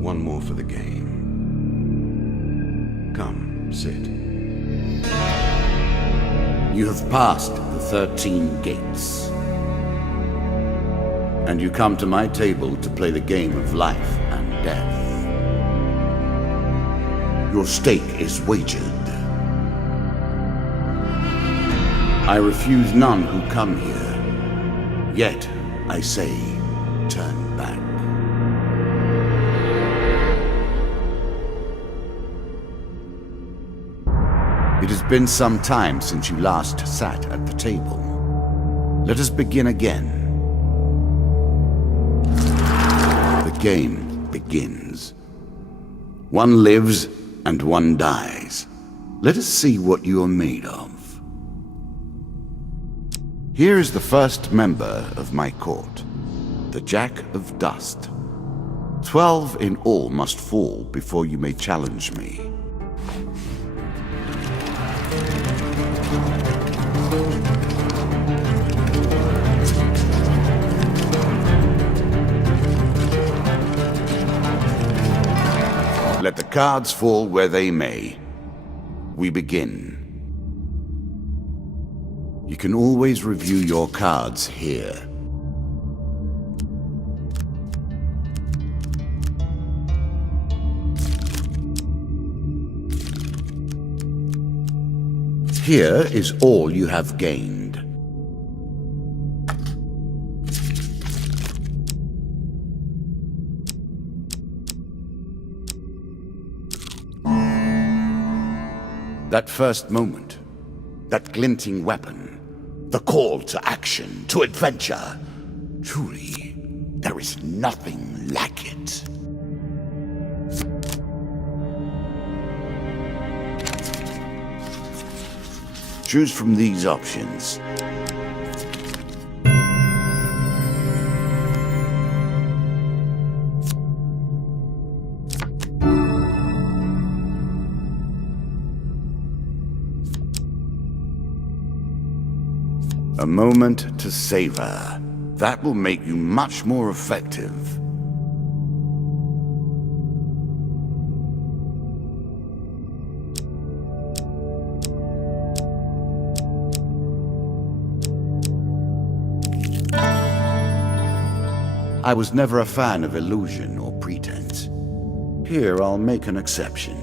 One more for the game. Come, sit. You have passed the 13 gates. And you come to my table to play the game of life and death. Your stake is wagered. I refuse none who come here. Yet, I say, turn back. It has been some time since you last sat at the table. Let us begin again. The game begins. One lives and one dies. Let us see what you are made of. Here is the first member of my court, the Jack of Dust. 12 in all must fall before you may challenge me. Let the cards fall where they may. We begin. You can always review your cards here. Here is all you have gained. That first moment, that glinting weapon, the call to action, to adventure. Truly, there is nothing like it. Choose from these options. A moment to savor. That will make you much more effective. I was never a fan of illusion or pretense. Here, I'll make an exception.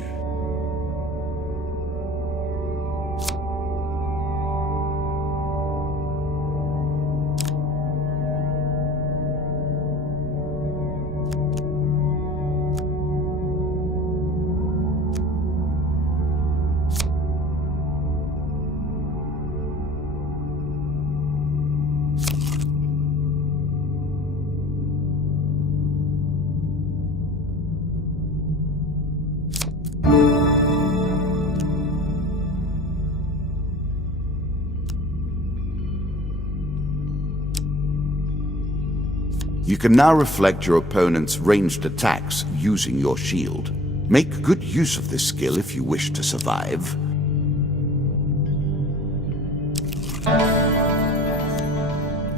You can now reflect your opponent's ranged attacks using your shield. Make good use of this skill if you wish to survive.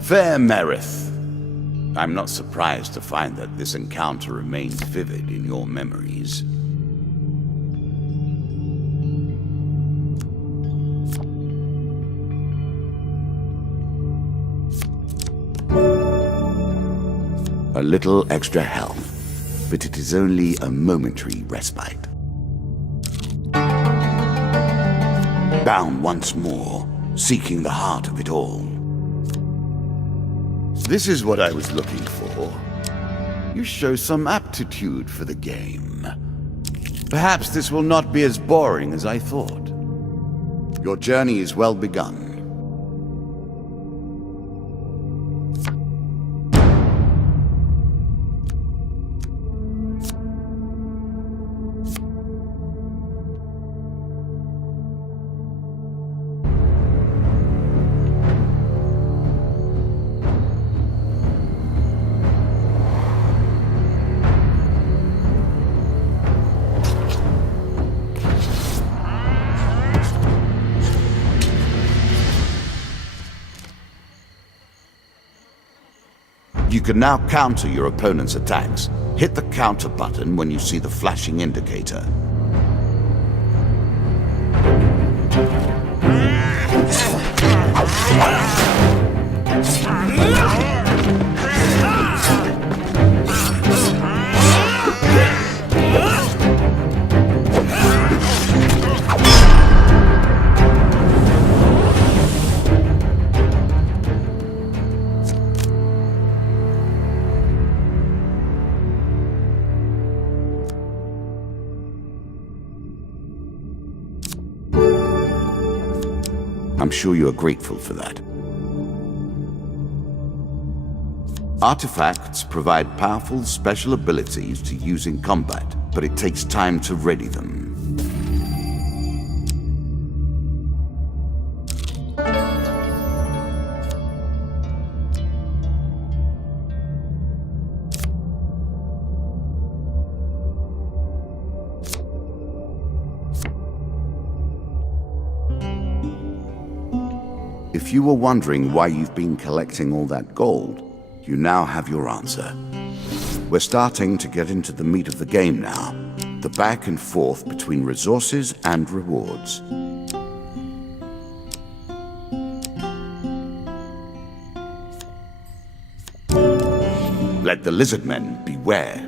Fair Merith. I'm not surprised to find that this encounter remains vivid in your memories. A little extra health, but it is only a momentary respite. Bound once more, seeking the heart of it all. This is what I was looking for. You show some aptitude for the game. Perhaps this will not be as boring as I thought. Your journey is well begun. You can now counter your opponent's attacks. Hit the counter button when you see the flashing indicator. I'm sure you are grateful for that. Artifacts provide powerful special abilities to use in combat, but it takes time to ready them. If you were wondering why you've been collecting all that gold, you now have your answer. We're starting to get into the meat of the game now, the back and forth between resources and rewards. Let the lizard men beware.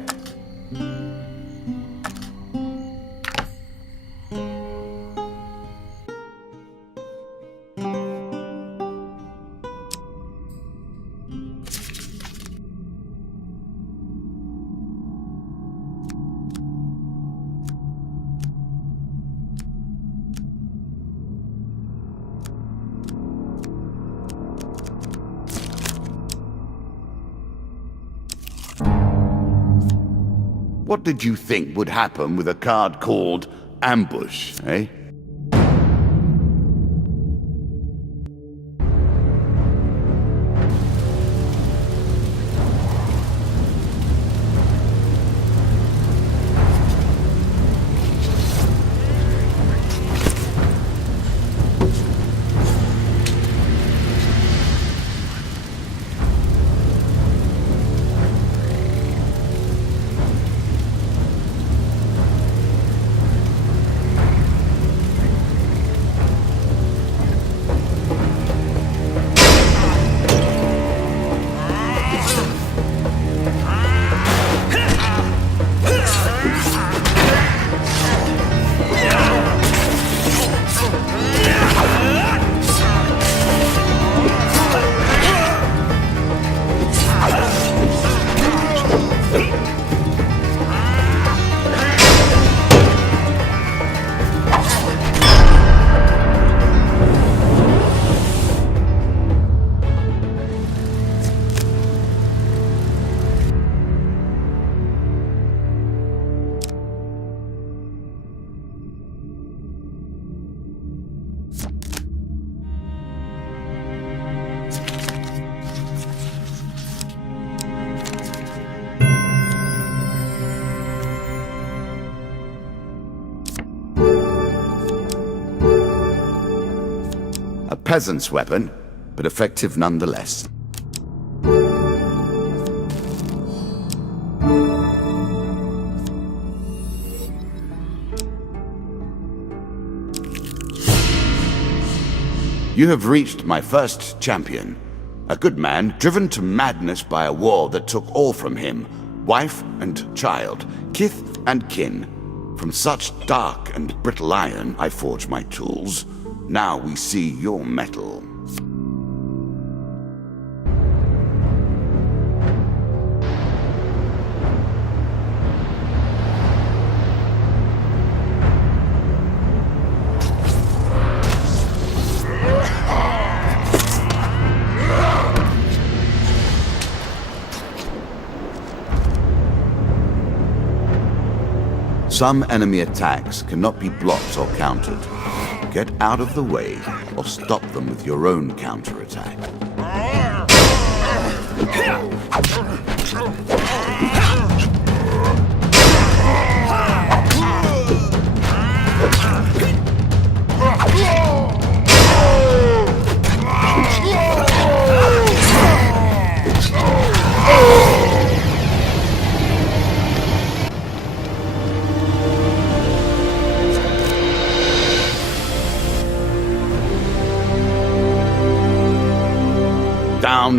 What did you think would happen with a card called Ambush, eh? A peasant's weapon, but effective nonetheless. You have reached my first champion. A good man driven to madness by a war that took all from him, wife and child, kith and kin. From such dark and brittle iron I forge my tools. Now we see your metal. Some enemy attacks cannot be blocked or countered. Get out of the way, or stop them with your own counterattack.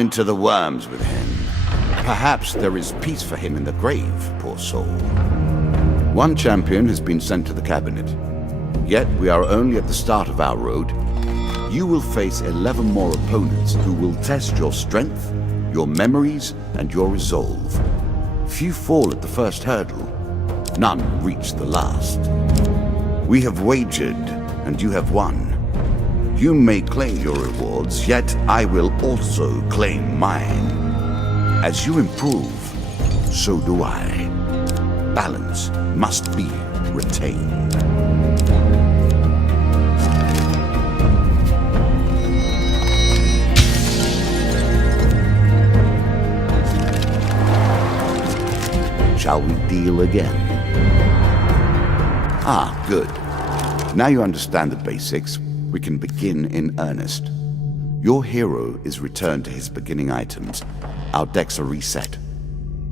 into the worms with him. Perhaps there is peace for him in the grave, poor soul. One champion has been sent to the cabinet. Yet we are only at the start of our road. You will face 11 more opponents who will test your strength, your memories, and your resolve. Few fall at the first hurdle. None reach the last. We have wagered, and you have won. You may claim your rewards, yet I will also claim mine. As you improve, so do I. Balance must be retained. Shall we deal again? Ah, good. Now you understand the basics, we can begin in earnest. Your hero is returned to his beginning items. Our decks are reset.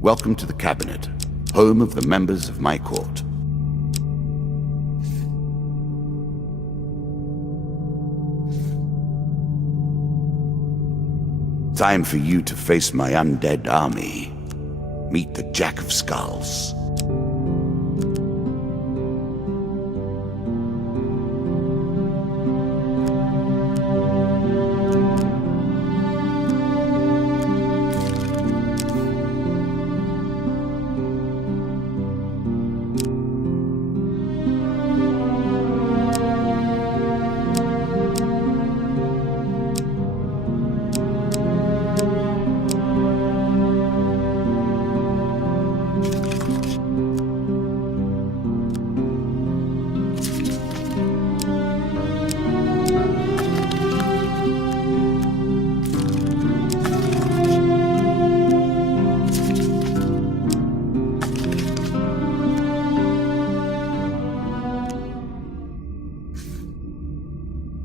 Welcome to the cabinet, home of the members of my court. Time for you to face my undead army. Meet the Jack of Skulls.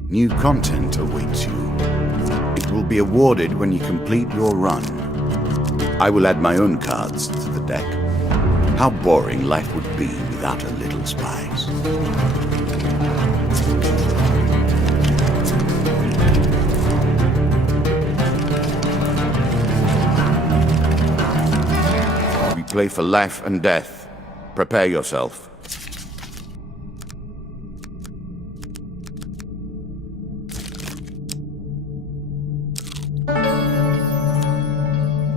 New content awaits you. It will be awarded when you complete your run. I will add my own cards to the deck. How boring life would be without a little spice. We play for life and death. Prepare yourself.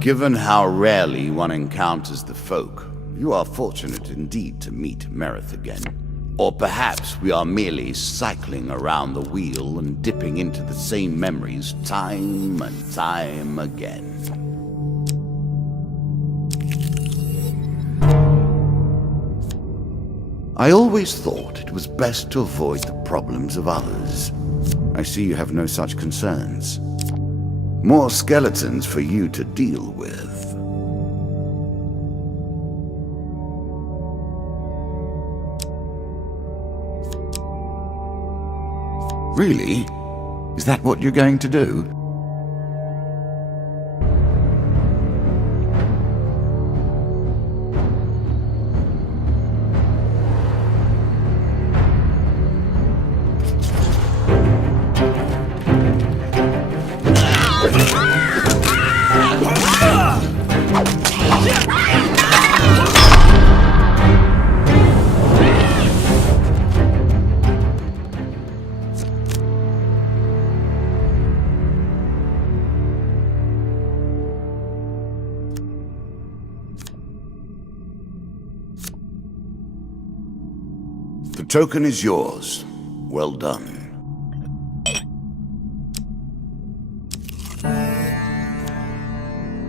Given how rarely one encounters the folk, you are fortunate indeed to meet Merith again. Or perhaps we are merely cycling around the wheel and dipping into the same memories time and time again. I always thought it was best to avoid the problems of others. I see you have no such concerns. More skeletons for you to deal with. Really? Is that what you're going to do? The token is yours. Well done.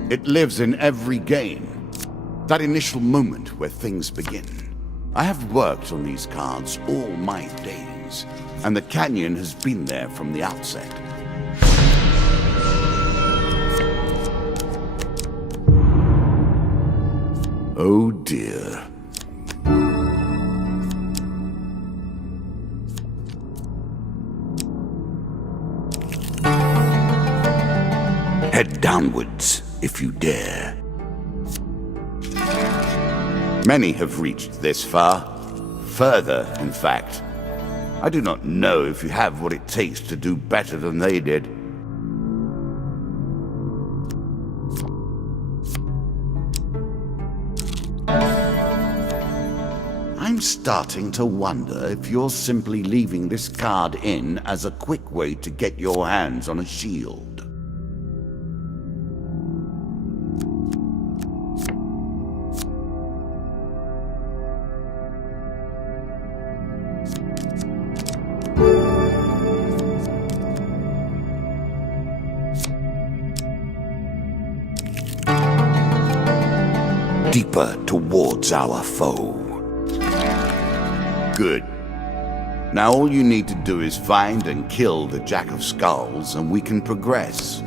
It lives in every game. That initial moment where things begin. I have worked on these cards all my days, and the canyon has been there from the outset. Oh dear. Head downwards, if you dare. Many have reached this far. Further, in fact. I do not know if you have what it takes to do better than they did. I'm starting to wonder if you're simply leaving this card in as a quick way to get your hands on a shield. Deeper towards our foe. Good. Now all you need to do is find and kill the Jack of Skulls, and we can progress.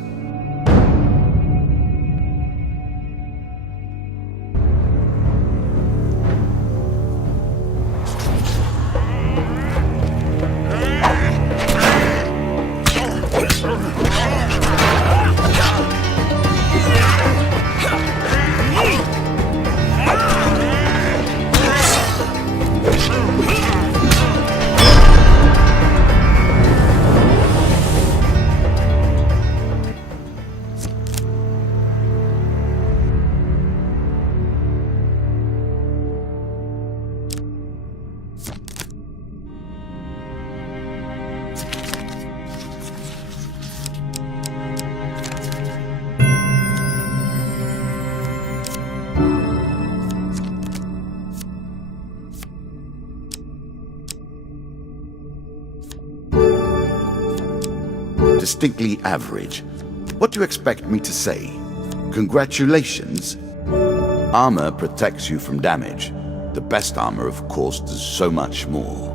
Distinctly average. What do you expect me to say? Congratulations? Armor protects you from damage. The best armor, of course, does so much more.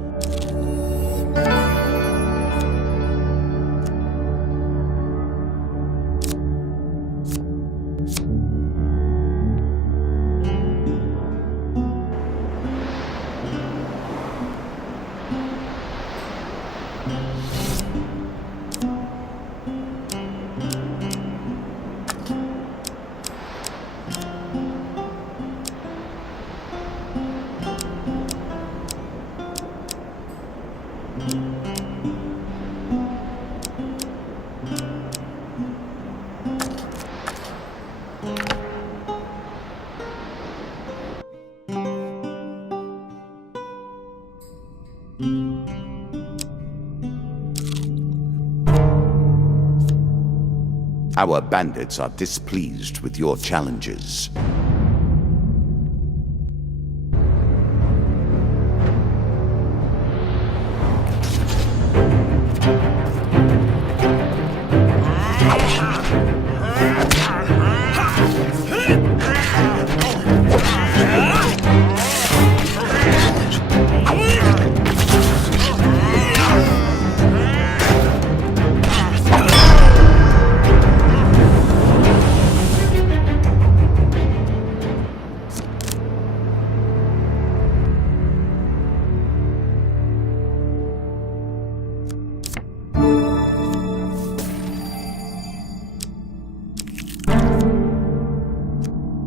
Our bandits are displeased with your challenges.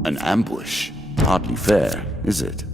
An ambush? Hardly fair, is it?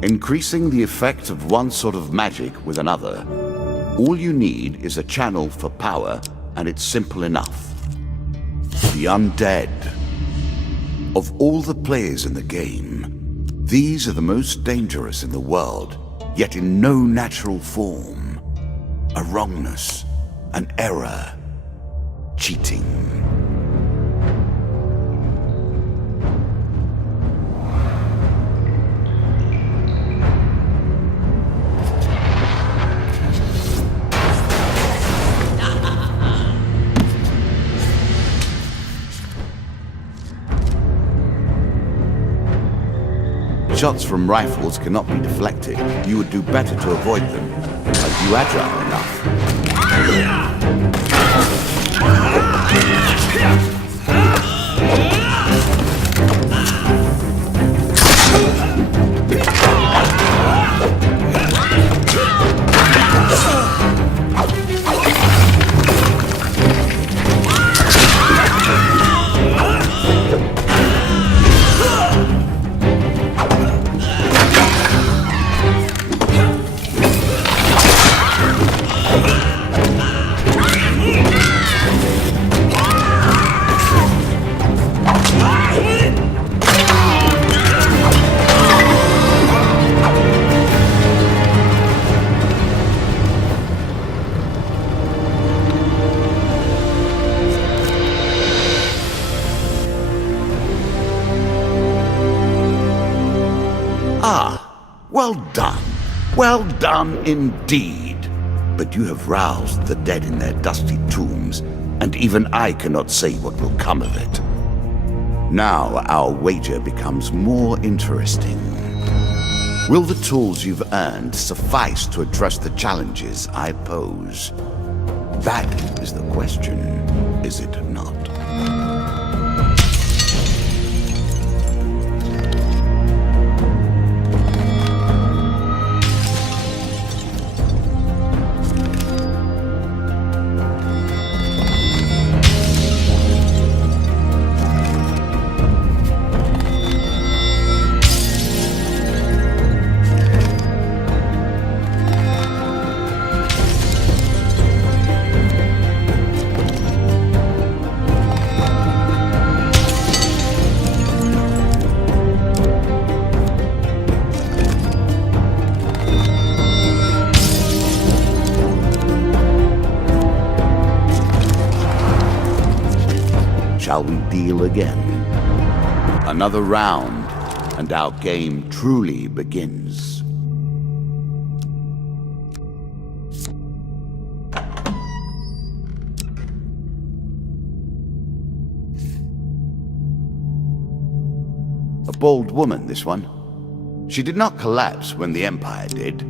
Increasing the effect of one sort of magic with another, all you need is a channel for power, and it's simple enough. The undead. Of all the players in the game, these are the most dangerous in the world, yet in no natural form. A wrongness, an error, cheating. shots from rifles cannot be deflected, you would do better to avoid them. Are you agile enough? Well done. Well done indeed. But you have roused the dead in their dusty tombs, and even I cannot say what will come of it. Now our wager becomes more interesting. Will the tools you've earned suffice to address the challenges I pose? That is the question, is it not? Shall we deal again? Another round, and our game truly begins. A bold woman, this one. She did not collapse when the Empire did.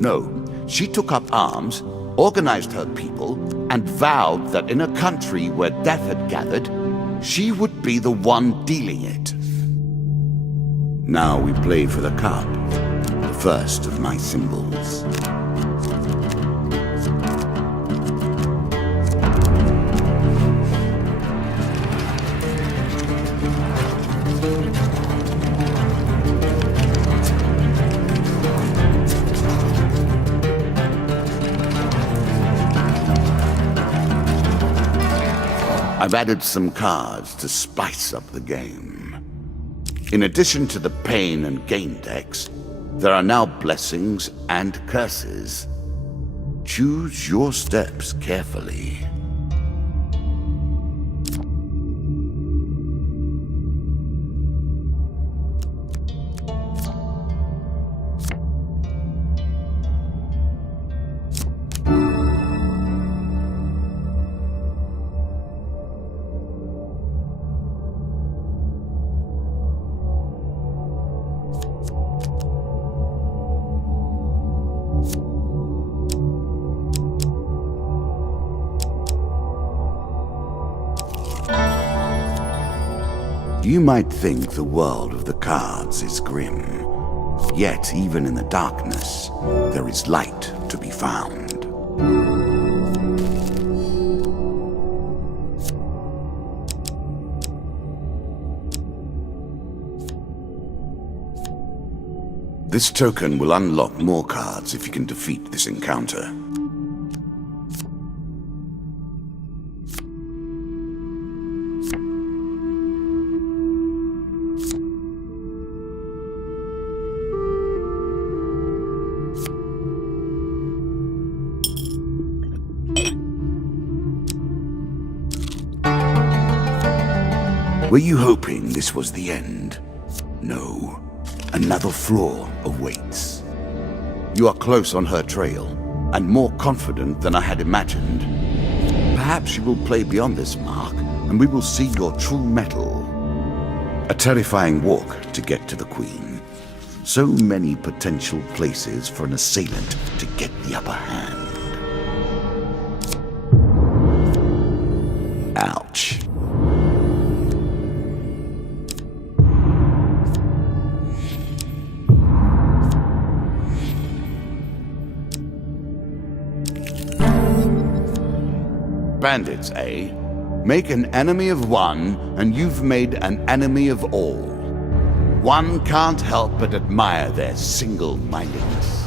No, she took up arms, organized her people, and vowed that in a country where death had gathered, she would be the one dealing it. Now we play for the cup, the first of my symbols. I've added some cards to spice up the game. In addition to the pain and gain decks, there are now blessings and curses. Choose your steps carefully. You might think the world of the cards is grim, yet even in the darkness, there is light to be found. This token will unlock more cards if you can defeat this encounter. Were you hoping this was the end? No. Another flaw awaits. You are close on her trail, and more confident than I had imagined. Perhaps you will play beyond this mark, and we will see your true mettle. A terrifying walk to get to the Queen, So many potential places for an assailant to get the upper hand. Ouch. Bandits, eh? Make an enemy of one, and you've made an enemy of all. One can't help but admire their single-mindedness.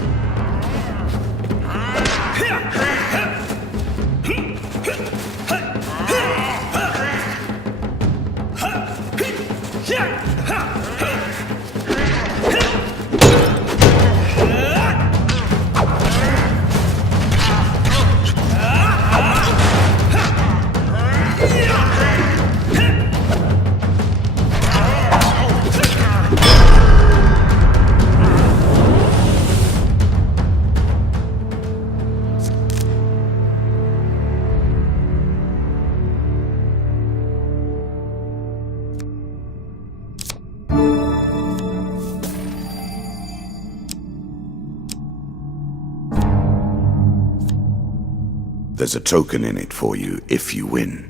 There's a token in it for you if you win.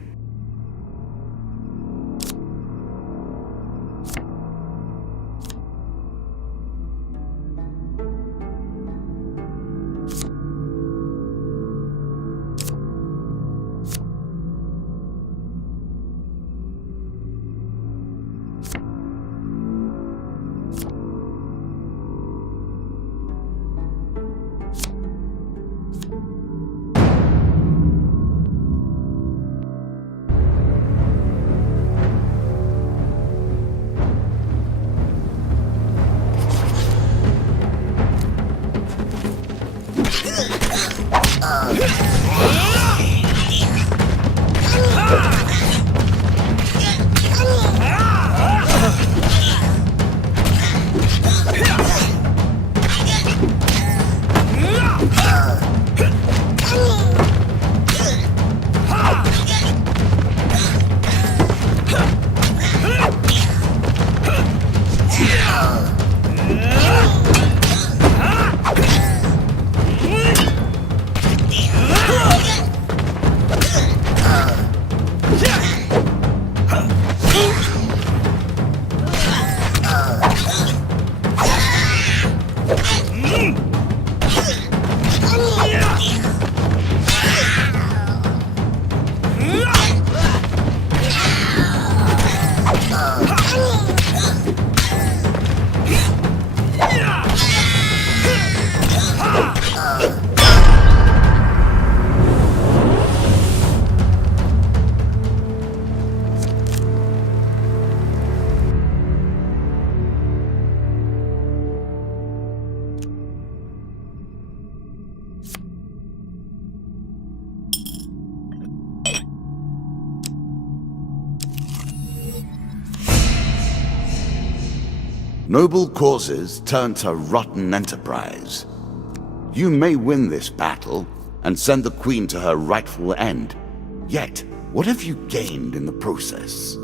Noble causes turn to rotten enterprise. You may win this battle and send the Queen to her rightful end. Yet, what have you gained in the process?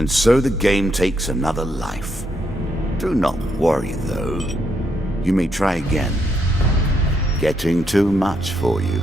And so the game takes another life. Do not worry, though. You may try again. Getting too much for you.